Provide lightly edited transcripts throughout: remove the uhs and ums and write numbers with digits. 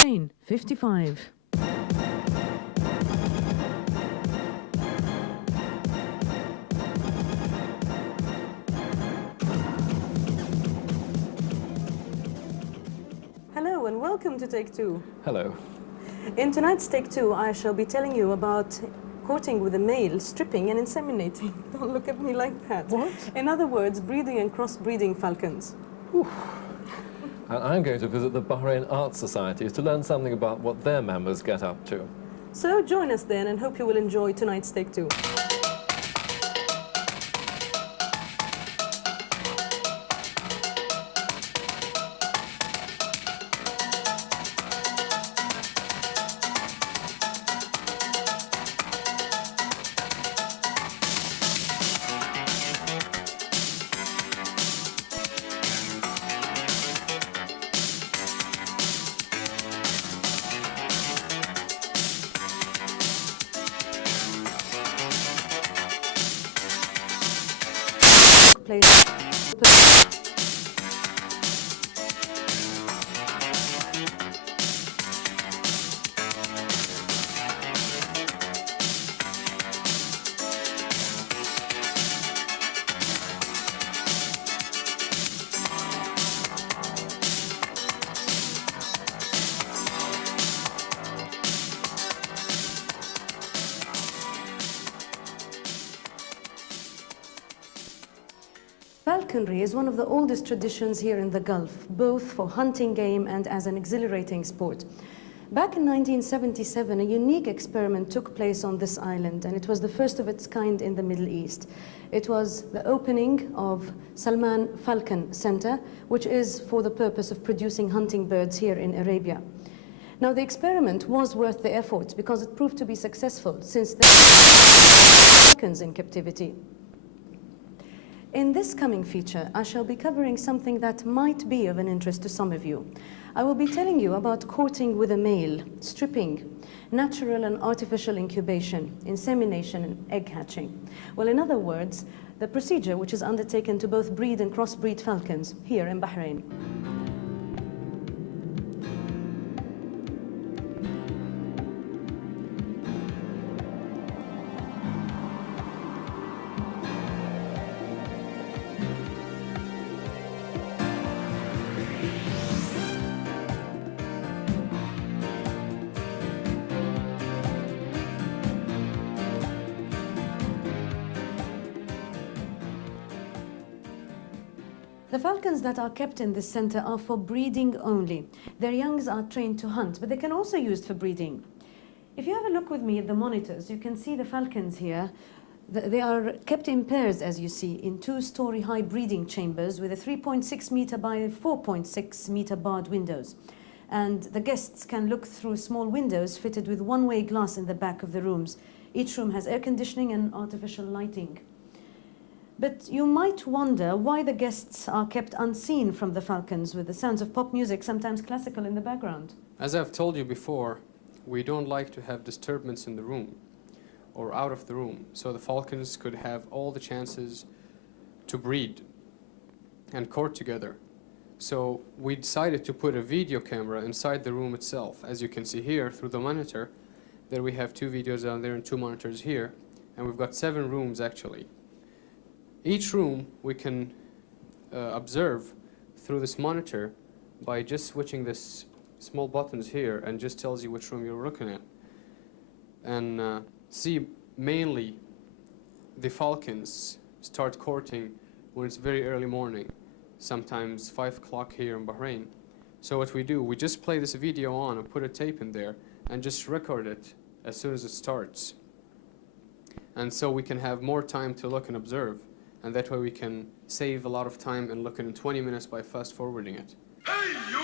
Bahrain, 55. Hello and welcome to Take Two. Hello. In tonight's Take Two, I shall be telling you about courting with a male, stripping and inseminating. Don't look at me like that. What? In other words, breeding and cross-breeding falcons. Oof. And I'm going to visit the Bahrain Art Society to learn something about what their members get up to. So join us then and hope you will enjoy tonight's Take Two. Place. Falconry is one of the oldest traditions here in the Gulf, both for hunting game and as an exhilarating sport. Back in 1977, a unique experiment took place on this island, and it was the first of its kind in the Middle East. It was the opening of Salman Falcon Center, which is for the purpose of producing hunting birds here in Arabia. Now, the experiment was worth the effort because it proved to be successful, since there were falcons in captivity. In this coming feature, I shall be covering something that might be of an interest to some of you. I will be telling you about courting with a male, stripping, natural and artificial incubation, insemination, and egg hatching. Well, in other words, the procedure which is undertaken to both breed and crossbreed falcons here in Bahrain. The falcons that are kept in this center are for breeding only. Their youngs are trained to hunt, but they can also be used for breeding. If you have a look with me at the monitors, you can see the falcons here. They are kept in pairs, as you see, in two-story high breeding chambers with a 3.6 meter by 4.6 meter barred windows. And the guests can look through small windows fitted with one-way glass in the back of the rooms. Each room has air conditioning and artificial lighting. But you might wonder why the guests are kept unseen from the falcons with the sounds of pop music, sometimes classical, in the background. As I've told you before, we don't like to have disturbance in the room or out of the room, so the falcons could have all the chances to breed and court together. So we decided to put a video camera inside the room itself. As you can see here through the monitor, there we have 2 videos down there and 2 monitors here, and we've got 7 rooms actually. Each room we can observe through this monitor by just switching this small buttons here, and just tells you which room you're looking at. And see, mainly the falcons start courting when it's very early morning, sometimes 5 o'clock here in Bahrain. So what we do, we just play this video on and put a tape in there and just record it as soon as it starts. And so we can have more time to look and observe. And that way we can save a lot of time and look in 20 minutes by fast forwarding it. Hey, you!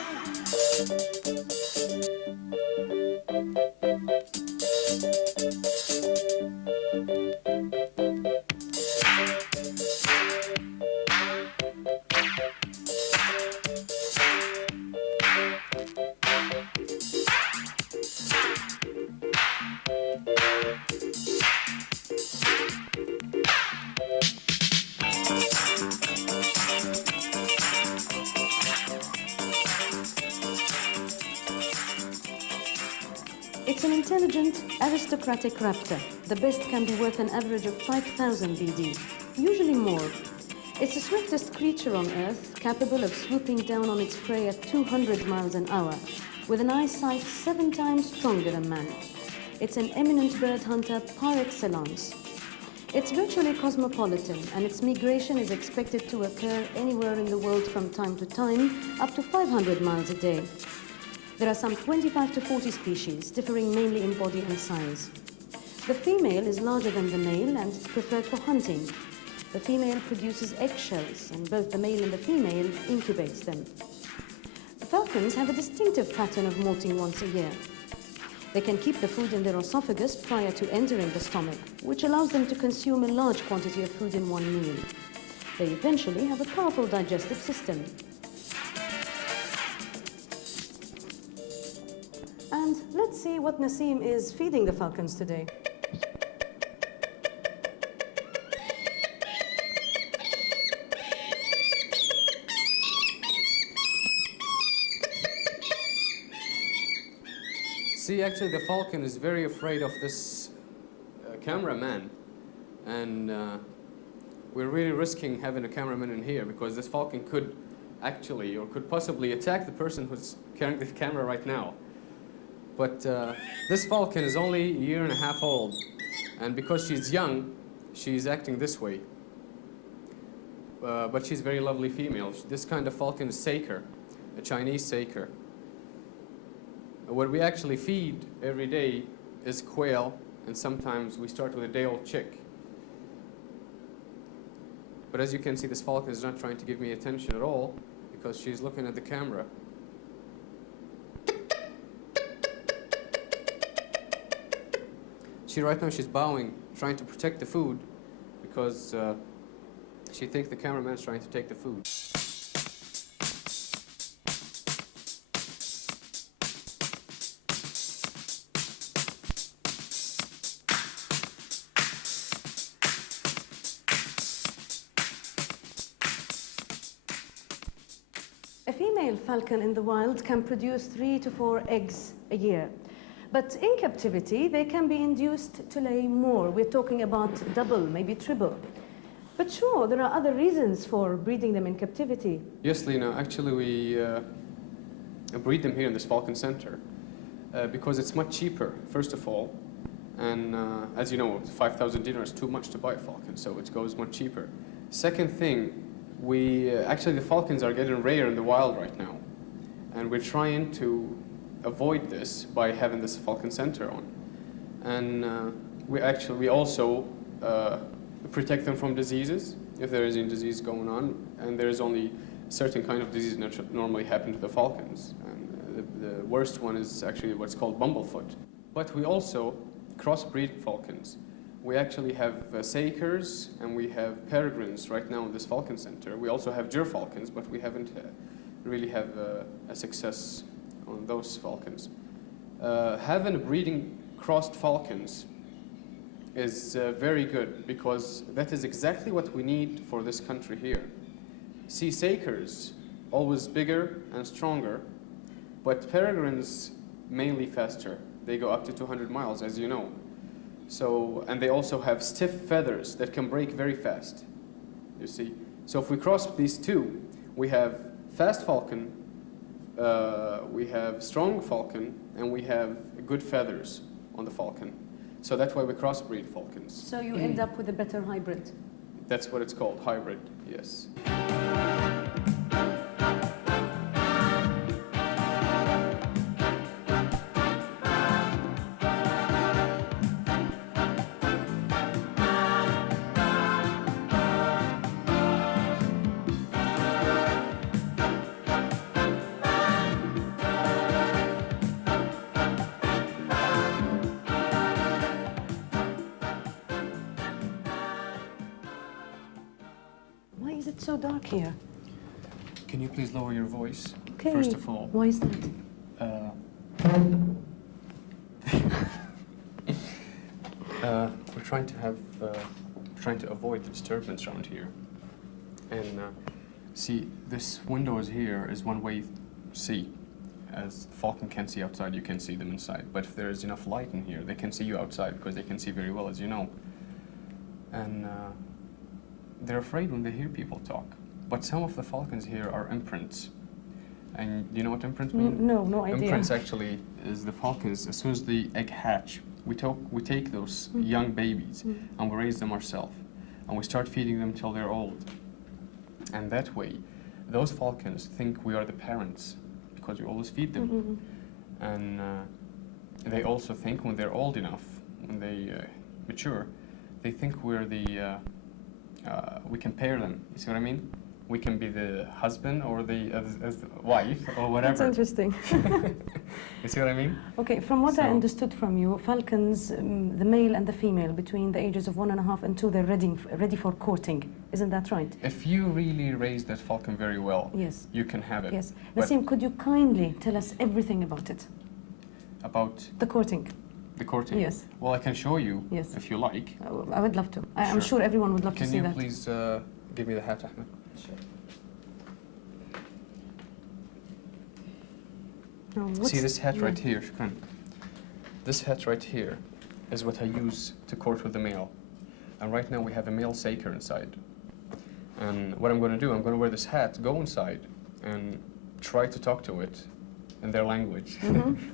It's an intelligent, aristocratic raptor. The best can be worth an average of 5,000 BD, usually more. It's the swiftest creature on Earth, capable of swooping down on its prey at 200 miles an hour, with an eyesight 7 times stronger than man. It's an eminent bird hunter par excellence. It's virtually cosmopolitan, and its migration is expected to occur anywhere in the world from time to time, up to 500 miles a day. There are some 25 to 40 species, differing mainly in body and size. The female is larger than the male and preferred for hunting. The female produces eggshells, and both the male and the female incubates them. Falcons have a distinctive pattern of molting once a year. They can keep the food in their esophagus prior to entering the stomach, which allows them to consume a large quantity of food in one meal. They eventually have a powerful digestive system. And let's see what Nassim is feeding the falcons today. See, actually, the falcon is very afraid of this cameraman, and we're really risking having a cameraman in here because this falcon could actually, or could possibly, attack the person who's carrying the camera right now. But this falcon is only a year and a half old, and because she's young, she's acting this way. But she's a very lovely female. This kind of falcon is saker, a Chinese saker. What we actually feed every day is quail, and sometimes we start with a day-old chick. But as you can see, this falcon is not trying to give me attention at all because she's looking at the camera. Right now she's bowing, trying to protect the food because she thinks the cameraman's trying to take the food. A female falcon in the wild can produce 3 to 4 eggs a year. But in captivity, they can be induced to lay more. We're talking about double, maybe triple. But sure, there are other reasons for breeding them in captivity. Yes, Lena, actually we breed them here in this falcon center because it's much cheaper, first of all. And as you know, 5,000 dinars is too much to buy a falcon, so it goes much cheaper. Second thing, actually the falcons are getting rare in the wild right now. And we're trying to avoid this by having this falcon center on. And we also protect them from diseases, if there is any disease going on. And there is only a certain kind of disease that normally happen to the falcons. And the worst one is actually what's called bumblefoot. But we also crossbreed falcons. We actually have sakers and we have peregrines right now in this falcon center. We also have gerfalcons, but we haven't really have a success on those falcons. Having breeding crossed falcons is very good because that is exactly what we need for this country here. See, sakers, always bigger and stronger, but peregrines mainly faster. They go up to 200 miles, as you know. So, and they also have stiff feathers that can break very fast, you see. So if we cross these two, we have fast falcon, we have strong falcon, and we have good feathers on the falcon. So that's why we crossbreed falcons. So you end up with a better hybrid. That's what it's called, hybrid, yes. Why is it so dark here? Can you please lower your voice, Okay. first of all? Why is that? We're trying to avoid the disturbance around here. And see, this window is here is one way to see. as falcon can see outside, you can see them inside. But if there is enough light in here, they can see you outside because they can see very well, as you know. And they're afraid when they hear people talk. But some of the falcons here are imprints. And do you know what imprints mean? No idea. Imprints actually is the falcons, as soon as the egg hatch, we take those young babies and we raise them ourselves. And we start feeding them till they're old. And that way, those falcons think we are the parents because we always feed them. And they also think when they're old enough, when they mature, they think we're the, we can pair them. You see what I mean? We can be the husband or the as the wife or whatever. That's interesting. You see what I mean? Okay, from what I understood from you, falcons, the male and the female, between the ages of 1.5 and 2, they're ready for courting. Isn't that right? If you really raise that falcon very well, yes, you can have it. Yes. Nassim, could you kindly tell us everything about it? About? The courting. The courting? Yes. Well, I can show you, yes, if you like. I would love to. I'm sure everyone would love to see that. Can you please give me the hat, Ahmed? Sure. See this hat right here, Shukran. This hat right here is what I use to court with the male. And right now we have a male saker inside. And what I'm going to do, I'm going to wear this hat, go inside, and try to talk to it in their language.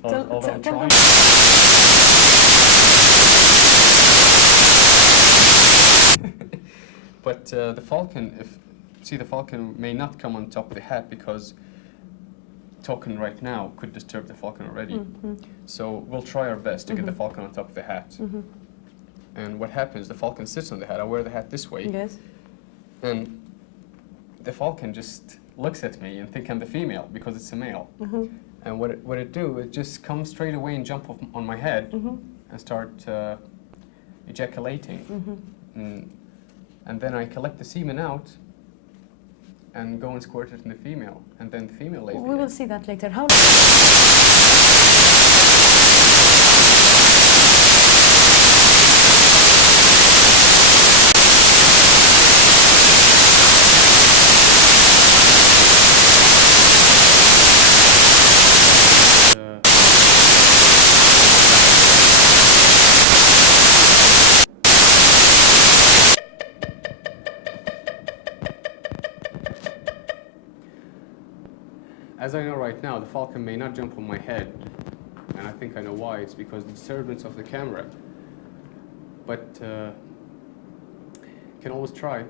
Although I'm trying. But the falcon, the falcon may not come on top of the hat because talking right now could disturb the falcon already. So we'll try our best to get the falcon on top of the hat. And what happens, the falcon sits on the hat. I wear the hat this way. Yes. And the falcon just looks at me and think I'm the female because it's a male. And what it do, it just comes straight away and jump on my head and start ejaculating. And then I collect the semen out and go and squirt it in the female, and then the female lays. We will see that later. How? As I know right now, the falcon may not jump on my head, and I think I know why. It's because the disturbance of the camera. But can always try.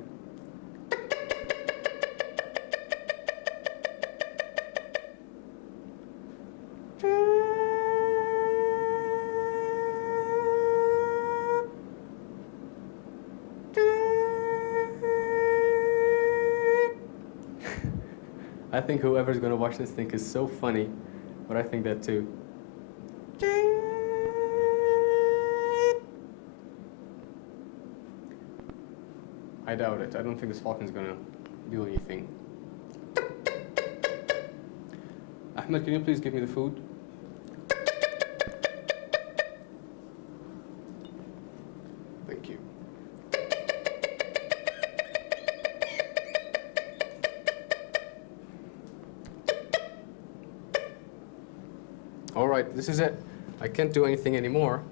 I think whoever's going to watch this think is so funny, but I think that too. I doubt it. I don't think this falcon's going to do anything. Ahmed, can you please give me the food? Thank you. All right, this is it. I can't do anything anymore,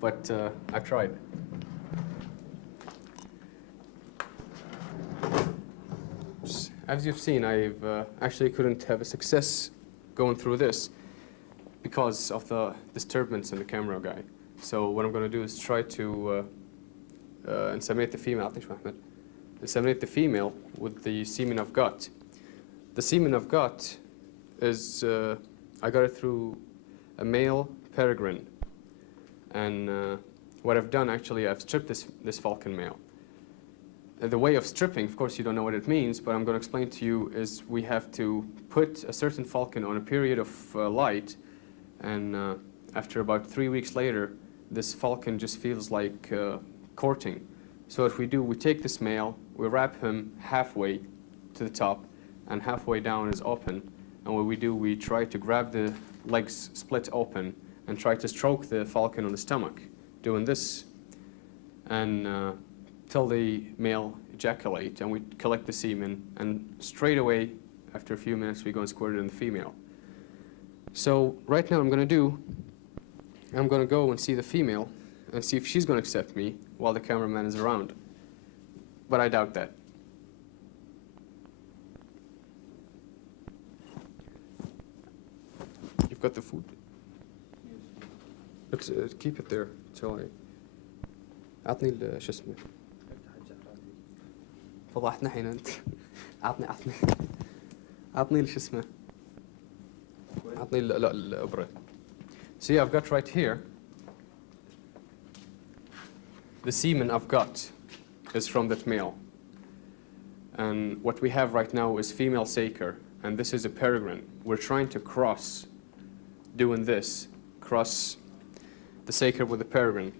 but I've tried. As you've seen, I've actually couldn't have a success going through this because of the disturbance in the camera guy. So what I'm going to do is try to inseminate the female. Inseminate the female with the semen I've got. The semen I've got is I got it through a male peregrine, and what I've done actually, I've stripped this falcon male. The way of stripping, of course you don't know what it means, but I'm going to explain to you, is we have to put a certain falcon on a period of light, and after about 3 weeks later, this falcon just feels like courting. So what we do, we take this male, we wrap him halfway to the top, and halfway down is open, and what we do, we try to grab the legs split open and try to stroke the falcon on the stomach, doing this, and till the male ejaculate, and we collect the semen, and straight away, after a few minutes, we go and squirt it in the female. So right now I'm going to go and see the female and see if she's going to accept me while the cameraman is around. But I doubt that. You've got the food. Let's keep it there till I... عطني شو اسمه. فضحتنا حين انت. عطني شو اسمه. عطني لا الابره. See, I've got right here. The semen I've got is from that male. And what we have right now is female saker, and this is a peregrine. We're trying to cross, doing this, cross the saker with the peregrine.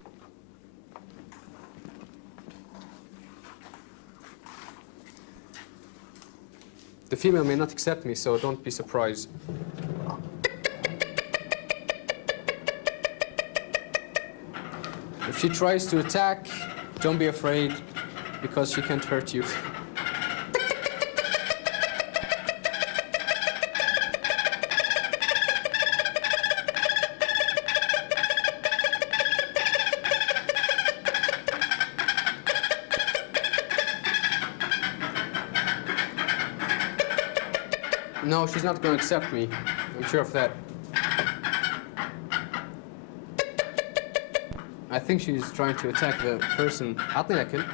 The female may not accept me, so don't be surprised. If she tries to attack, don't be afraid, because she can't hurt you. No, she's not going to accept me. I'm sure of that. I think she's trying to attack the person. عطني أكل.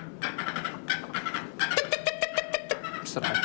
بسرعة.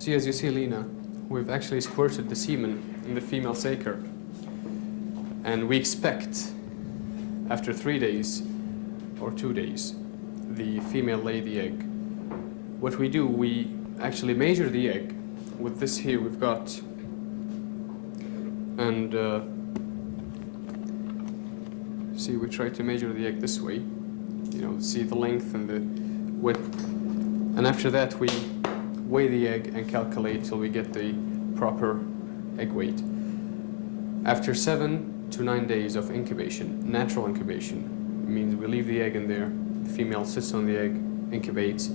See, as you see, Lena, we've actually squirted the semen in the female saker. And we expect, after 3 days or 2 days, the female lay the egg. What we do, we actually measure the egg. With this here, we've got, and see, we try to measure the egg this way. You know, see the length and the width. And after that, we weigh the egg and calculate till we get the proper egg weight. After 7 to 9 days of incubation, natural incubation, means we leave the egg in there, the female sits on the egg, incubates.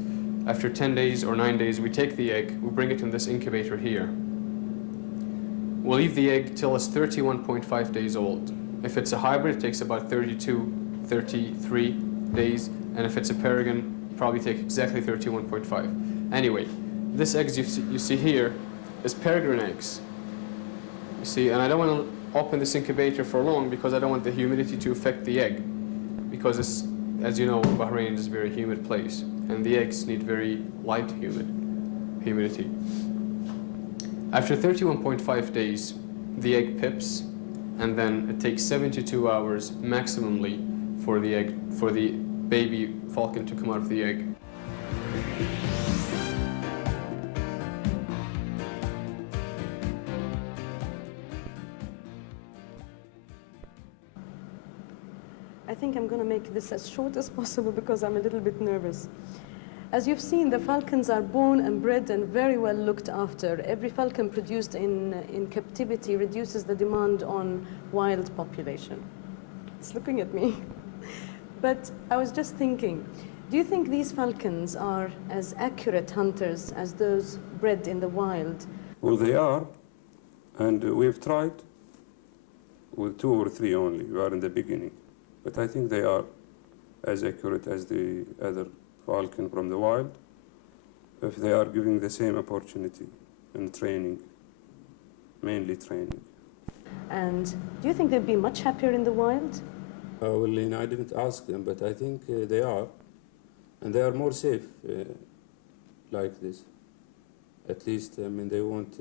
After 10 days or 9 days, we take the egg, we bring it in this incubator here. We'll leave the egg till it's 31.5 days old. If it's a hybrid, it takes about 32, 33 days, and if it's a peregrine, probably take exactly 31.5. Anyway, this eggs you see here is peregrine eggs. You see, and I don't want to open this incubator for long because I don't want the humidity to affect the egg. Because it's, as you know, Bahrain is a very humid place, and the eggs need very light humidity. After 31.5 days, the egg pips, and then it takes 72 hours maximally for the baby falcon to come out of the egg. I think I'm going to make this as short as possible because I'm a little bit nervous. As you've seen, the falcons are born and bred and very well looked after. Every falcon produced in captivity reduces the demand on wild population. It's looking at me. But I was just thinking, do you think these falcons are as accurate hunters as those bred in the wild? Well, they are, and we've tried with 2 or 3 only. We are in the beginning. But I think they are as accurate as the other falcon from the wild if they are giving the same opportunity in training, mainly training. And do you think they'd be much happier in the wild? Well, I didn't ask them, but I think they are. And they are more safe like this. At least, I mean, they won't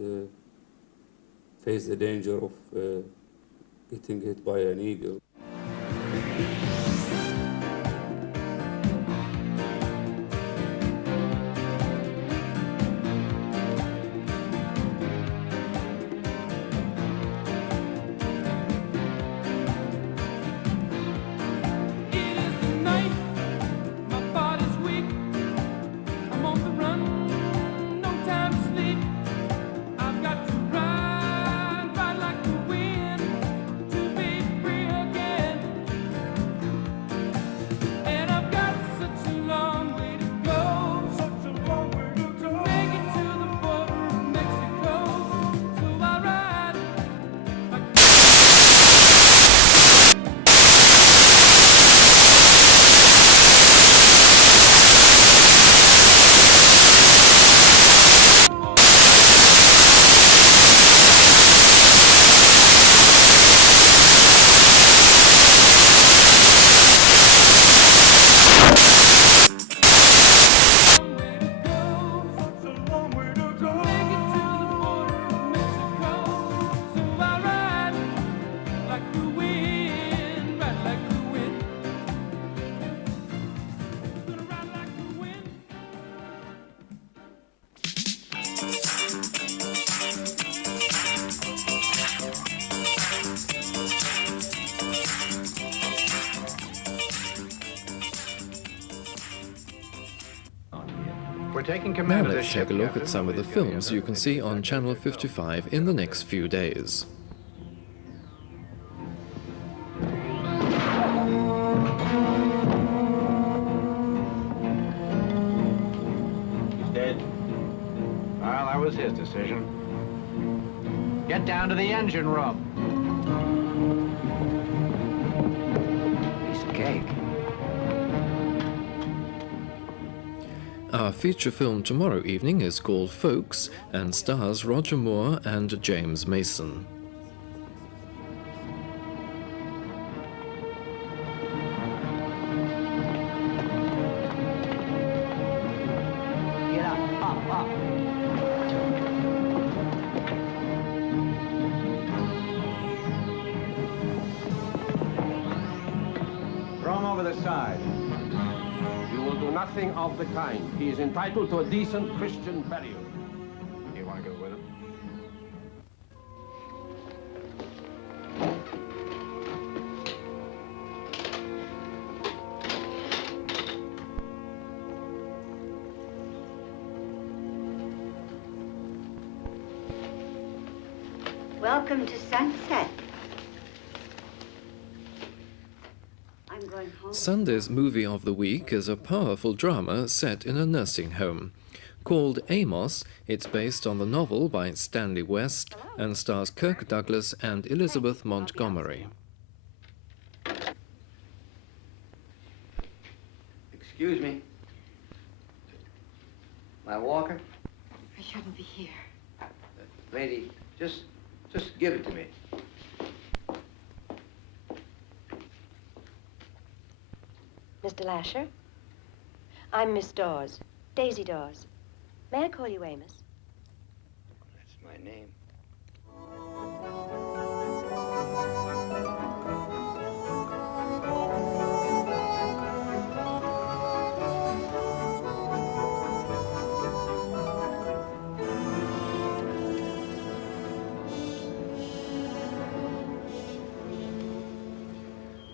face the danger of getting hit by an eagle. taking Now command of this let's ship, take a look Captain. at some of the films you can see on Channel 55 in the next few days. He's dead. Well, that was his decision. Get down to the engine room. Piece of cake. Our feature film tomorrow evening is called Folks and stars Roger Moore and James Mason. Get up. Throw him over the side. You will do nothing of the kind. He is entitled to a decent Christian burial. You want to go with him? Welcome to Sunset. I'm going home. Sunday's movie of the week is a powerful drama set in a nursing home. Called Amos, it's based on the novel by Stanley West and stars Kirk Douglas and Elizabeth Montgomery. Excuse me. My walker? I shouldn't be here. Lady, just give it to me. Mr. Lasher? I'm Miss Dawes, Daisy Dawes. May I call you Amos? That's my name.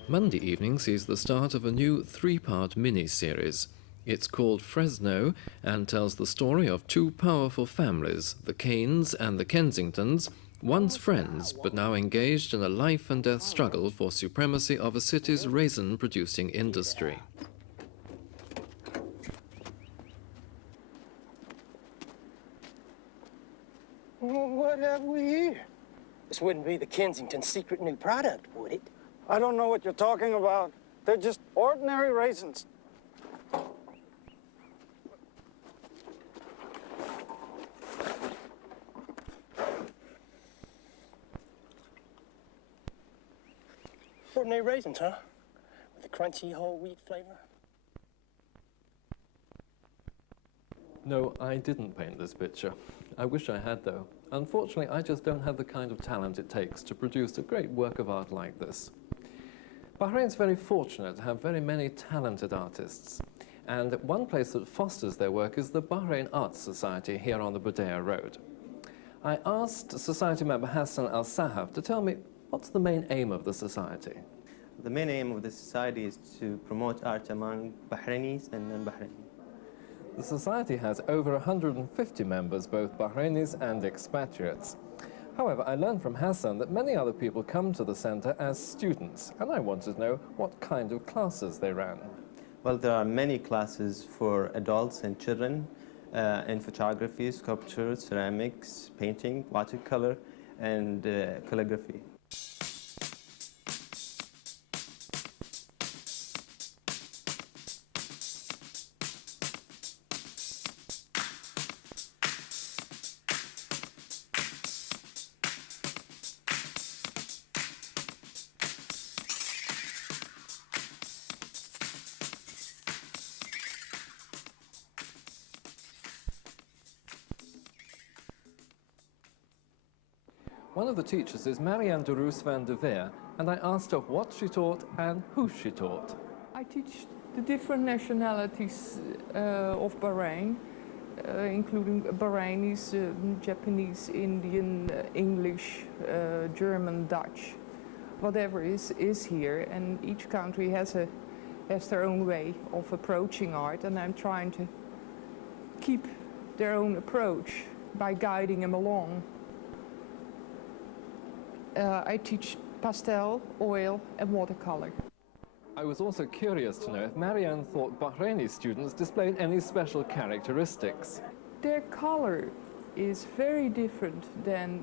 Monday evening sees the start of a new three-part mini-series. It's called Fresno and tells the story of two powerful families, the Kanes and the Kensingtons, once friends but now engaged in a life-and-death struggle for supremacy of a city's raisin-producing industry. What have we here? This wouldn't be the Kensington secret new product, would it? I don't know what you're talking about. They're just ordinary raisins. Ordinary raisins, huh? With a crunchy whole wheat flavor. No, I didn't paint this picture. I wish I had, though. Unfortunately, I just don't have the kind of talent it takes to produce a great work of art like this. Bahrain's very fortunate to have very many talented artists, and one place that fosters their work is the Bahrain Arts Society here on the Budaya Road. I asked Society member Hassan Al-Sahaf to tell me what's the main aim of the society. The main aim of the society is to promote art among Bahrainis and non-Bahrainis. The society has over 150 members, both Bahrainis and expatriates. However, I learned from Hassan that many other people come to the center as students, and I wanted to know what kind of classes they ran. Well, there are many classes for adults and children in photography, sculpture, ceramics, painting, watercolor, and calligraphy. One of the teachers is Marianne de Roos van de Veer, and I asked her what she taught and who she taught. I teach the different nationalities of Bahrain, including Bahrainis, Japanese, Indian, English, German, Dutch. Whatever is here, and each country has their own way of approaching art, and I'm trying to keep their own approach by guiding them along. I teach pastel, oil and watercolor. I was also curious to know if Marianne thought Bahraini students displayed any special characteristics. Their color is very different than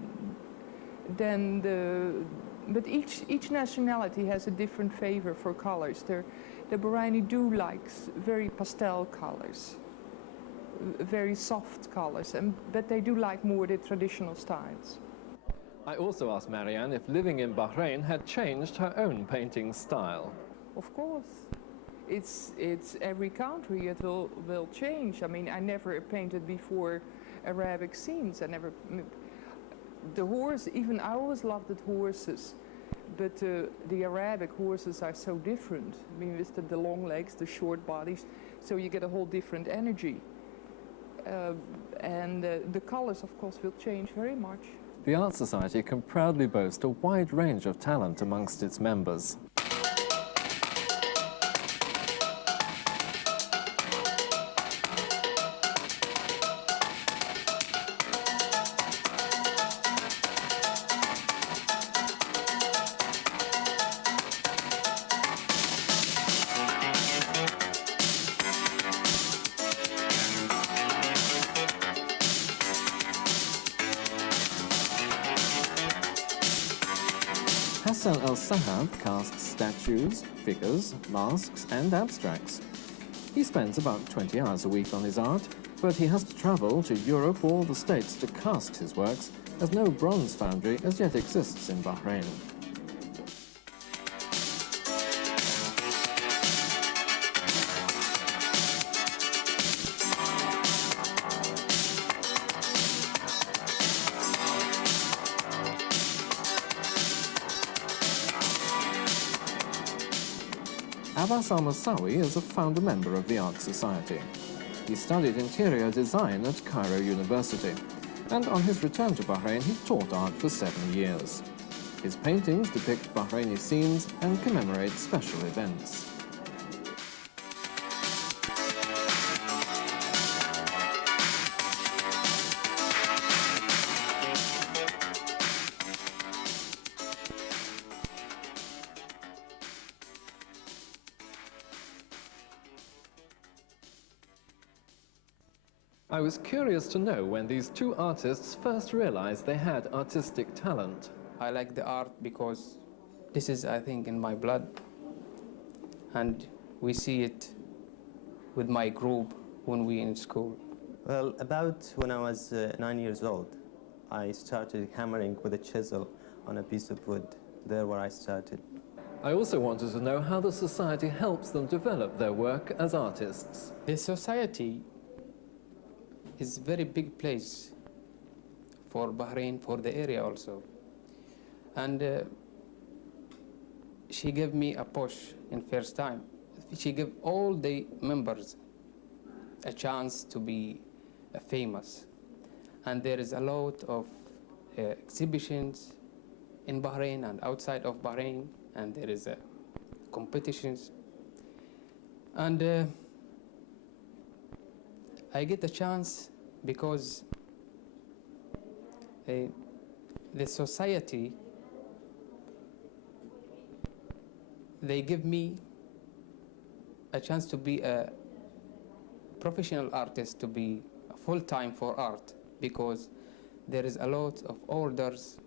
but each nationality has a different favor for colors. The Bahraini do like very pastel colors, very soft colors, but they do like more the traditional styles. I also asked Marianne if living in Bahrain had changed her own painting style. Of course. It's every country it will change. I mean, I never painted before Arabic scenes. The horse, even I always loved the horses, but the Arabic horses are so different. I mean, with the long legs, the short bodies, so you get a whole different energy. And the colors, of course, will change very much. The Art Society can proudly boast a wide range of talent amongst its members. Hassan Al-Sahab casts statues, figures, masks and abstracts. He spends about 20 hours a week on his art, but he has to travel to Europe or the States to cast his works, as no bronze foundry as yet exists in Bahrain. Abbas Al-Masawi is a founder member of the Art Society. He studied interior design at Cairo University, and on his return to Bahrain he taught art for 7 years. His paintings depict Bahraini scenes and commemorate special events. I was curious to know when these two artists first realized they had artistic talent. I like the art because this is, I think, in my blood. And we see it with my group when we're in school. Well, about when I was 9 years old, I started hammering with a chisel on a piece of wood. There where I started. I also wanted to know how the society helps them develop their work as artists. The society is a very big place for Bahrain, for the area also. And she gave me a push in first time. She gave all the members a chance to be famous. And there is a lot of exhibitions in Bahrain and outside of Bahrain, and there is competitions. And I get a chance because the society, they give me a chance to be a professional artist, to be full-time for art, because there is a lot of orders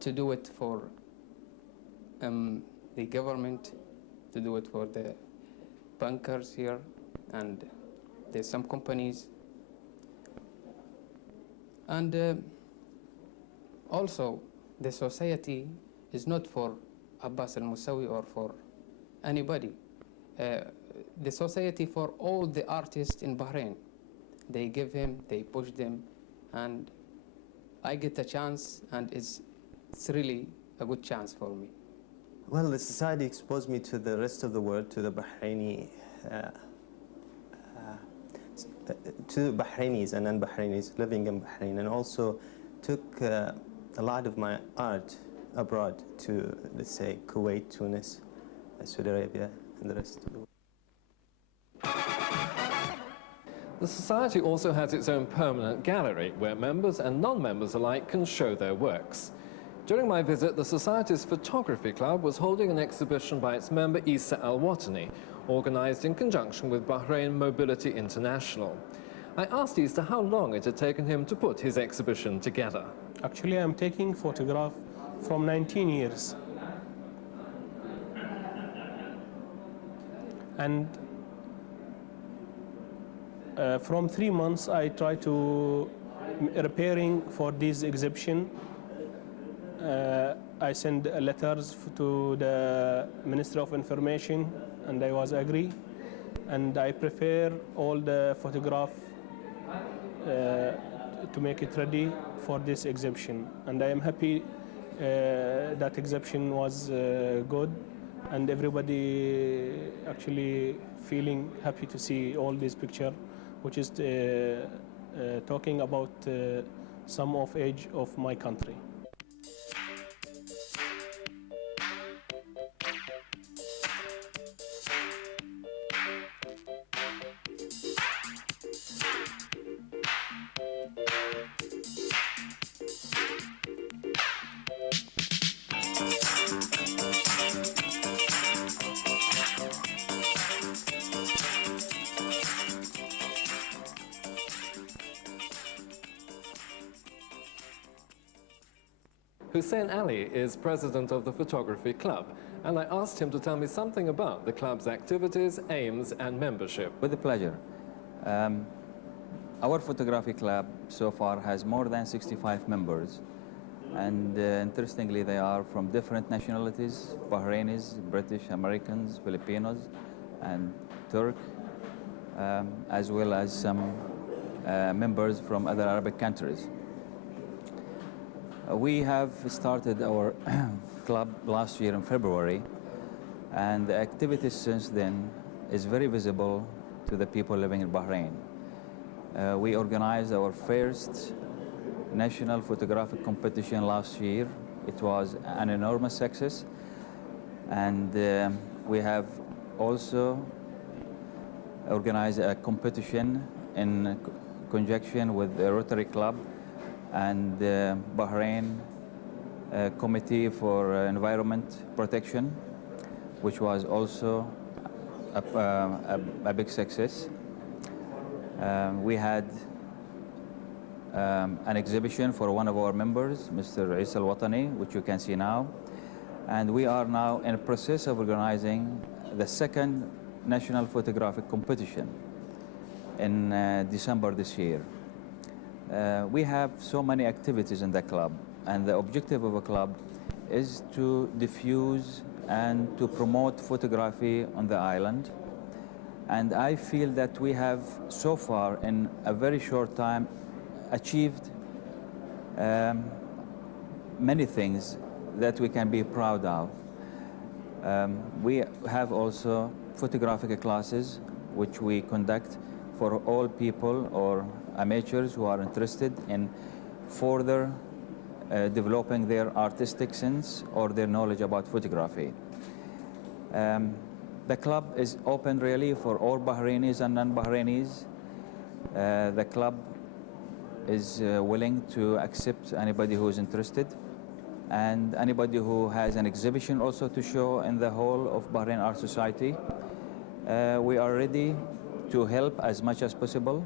to do it for the government, to do it for the bankers here, and there's some companies. And also, the society is not for Abbas al-Musawi or for anybody. The society for all the artists in Bahrain. They give him, they push them, and I get a chance, and it's really a good chance for me. Well, the society exposed me to the rest of the world, to the Bahraini, to Bahrainis and non-Bahrainis living in Bahrain, and also took a lot of my art abroad to, let's say, Kuwait, Tunis, Saudi Arabia, and the rest of the world. The Society also has its own permanent gallery, where members and non-members alike can show their works. During my visit, the Society's Photography Club was holding an exhibition by its member Isa Al-Watani, organised in conjunction with Bahrain Mobility International. I asked Isa how long it had taken him to put his exhibition together. Actually, I'm taking photograph from 19 years. And from 3 months, I try to repairing for this exhibition. I send letters to the Ministry of Information, and I was agree. And I prepare all the photograph to make it ready for this exhibition. And I am happy that exhibition was good, and everybody actually feeling happy to see all this picture, which is talking about some of age of my country. Hussein Ali is president of the Photography Club, and I asked him to tell me something about the club's activities, aims, and membership. With pleasure. Our Photography Club so far has more than 65 members, and interestingly, they are from different nationalities: Bahrainis, British, Americans, Filipinos, and Turk, as well as some members from other Arabic countries. We have started our club last year in February, and the activities since then is very visible to the people living in Bahrain. We organized our first national photographic competition last year. It was an enormous success, and we have also organized a competition in conjunction with the Rotary Club and the Bahrain Committee for Environment Protection, which was also a big success. We had an exhibition for one of our members, Mr. Isa Al-Watani, which you can see now. And we are now in the process of organizing the second national photographic competition in December this year. We have so many activities in the club, and the objective of a club is to diffuse and to promote photography on the island. And I feel that we have so far, in a very short time, achieved many things that we can be proud of. We have also photographic classes which we conduct for all people or amateurs who are interested in further developing their artistic sense or their knowledge about photography. The club is open really for all Bahrainis and non-Bahrainis. The club is willing to accept anybody who is interested, and anybody who has an exhibition also to show in the whole of Bahrain Art Society. We are ready to help as much as possible.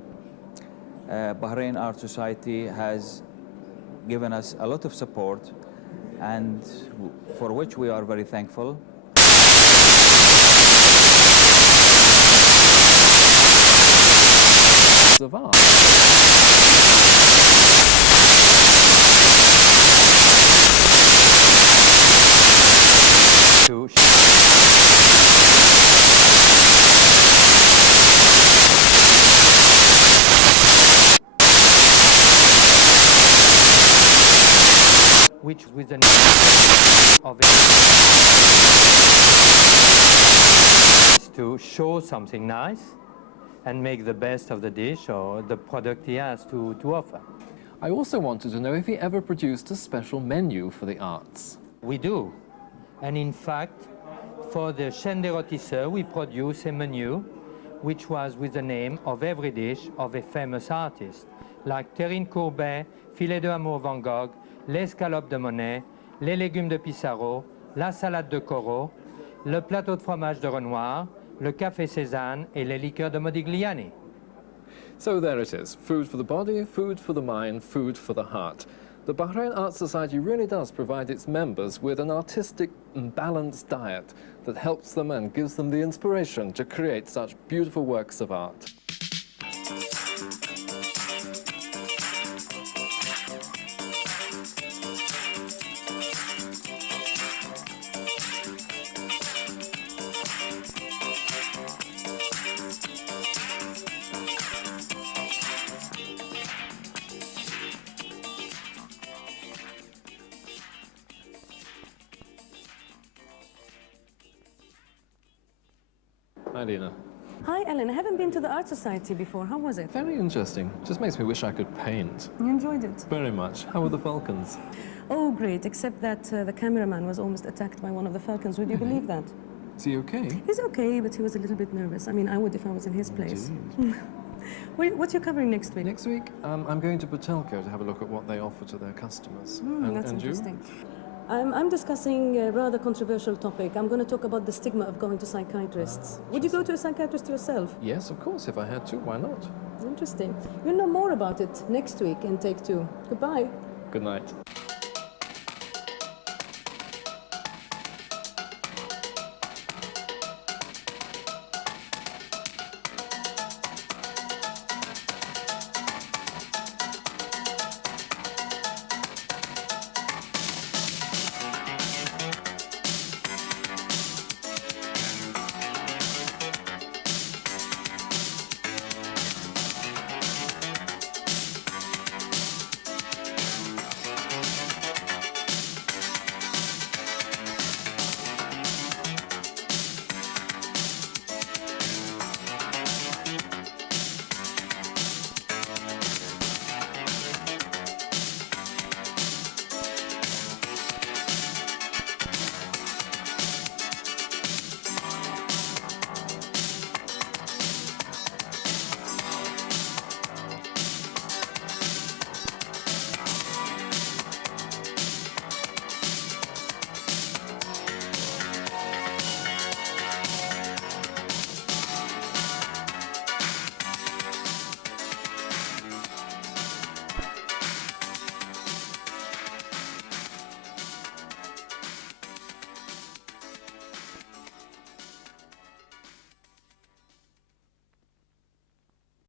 Bahrain Art Society has given us a lot of support, and for which we are very thankful. Of art. Which with the of it is to show something nice and make the best of the dish or the product he has to offer. I also wanted to know if he ever produced a special menu for the arts. We do. And in fact, for the chaîne des rôtisseurs, we produce a menu which was with the name of every dish of a famous artist, like terrine Courbet, filet de Hameau Van Gogh, l'escalope de Monet, les légumes de Pissarro, la salade de Corot, le plateau de fromage de Renoir, le café Cézanne et les liqueurs de Modigliani. So there it is, food for the body, food for the mind, food for the heart. The Bahrain Art Society really does provide its members with an artistic and balanced diet that helps them and gives them the inspiration to create such beautiful works of art. Hi, Lena. Hi, Ellen. I haven't been to the Art Society before. How was it? Very interesting. Just makes me wish I could paint. You enjoyed it? Very much. How were the falcons? Oh, great, except that the cameraman was almost attacked by one of the falcons. Would you believe that? Is he okay? He's okay, but he was a little bit nervous. I mean, I would if I was in his place. What's you covering next week? Next week, I'm going to Patelco to have a look at what they offer to their customers. That's and interesting. I'm discussing a rather controversial topic. I'm going to talk about the stigma of going to psychiatrists. Would you go to a psychiatrist yourself? Yes, of course. If I had to, why not? Interesting. You'll know more about it next week in Take Two. Goodbye. Good night.